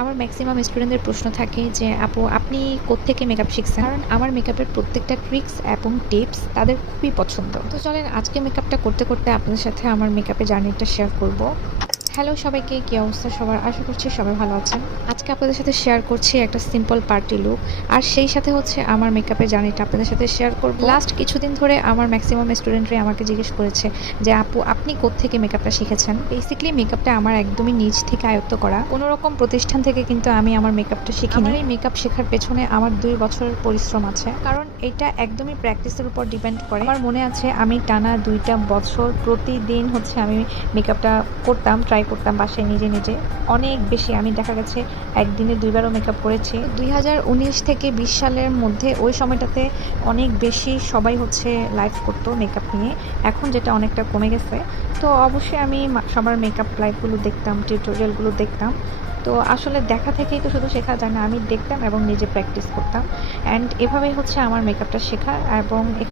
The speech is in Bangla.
আমার ম্যাক্সিমাম স্টুডেন্টদের প্রশ্ন থাকে যে, আপু, আপনি কোত্থেকে মেকআপ শিখছেন? কারণ আমার মেকআপের প্রত্যেকটা ট্রিক্স এবং টিপস তাদের খুবই পছন্দ। তো চলেন আজকে মেকআপটা করতে করতে আপনাদের সাথে আমার মেকআপের জার্নিটা শেয়ার করব। হ্যালো সবাইকে, কী অবস্থা সবার? আশা করছি সবাই ভালো আছেন। আজকে আপনাদের সাথে শেয়ার করছি একটা সিম্পল পার্টি লুক আর সেই সাথে হচ্ছে আমার মেকআপের জার্নিটা আপনাদের সাথে শেয়ার করব। লাস্ট কিছুদিন ধরে আমার ম্যাক্সিমাম স্টুডেন্টরাই আমাকে জিজ্ঞেস করেছে যে, আপু, আপনি কোত্থেকে মেকআপটা শিখেছেন? বেসিক্যালি মেকআপটা আমার একদমই নিজ থেকে আয়ত্ত করা। কোনো রকম প্রতিষ্ঠান থেকে কিন্তু আমি আমার মেকআপটা শিখি আমার এই মেকআপ শেখার পেছনে আমার দুই বছরের পরিশ্রম আছে। কারণ এটা একদমই প্র্যাকটিসের উপর ডিপেন্ড করে। আমার মনে আছে আমি টানা দুইটা বছর প্রতিদিন হচ্ছে আমি মেকআপটা করতাম ট্রাই করতাম বাসায় নিজে নিজে। অনেক বেশি। আমি দেখা গেছে একদিনে দুইবারও মেকআপ করেছি। দুই হাজার উনিশ থেকে বিশ সালের মধ্যে ওই সময়টাতে অনেক বেশি সবাই হচ্ছে লাইভ করতো মেকআপ নিয়ে। এখন যেটা অনেকটা কমে গেছে। তো অবশ্যই আমি সবার মেকআপ লাইভগুলো দেখতাম টিউটোরিয়ালগুলো দেখতাম। তো আসলে দেখা থেকেই তো শুধু শেখা যায় না, আমি দেখতাম এবং নিজে প্র্যাকটিস করতাম। অ্যান্ড এভাবেই হচ্ছে আমার মেকআপটা শেখা এবং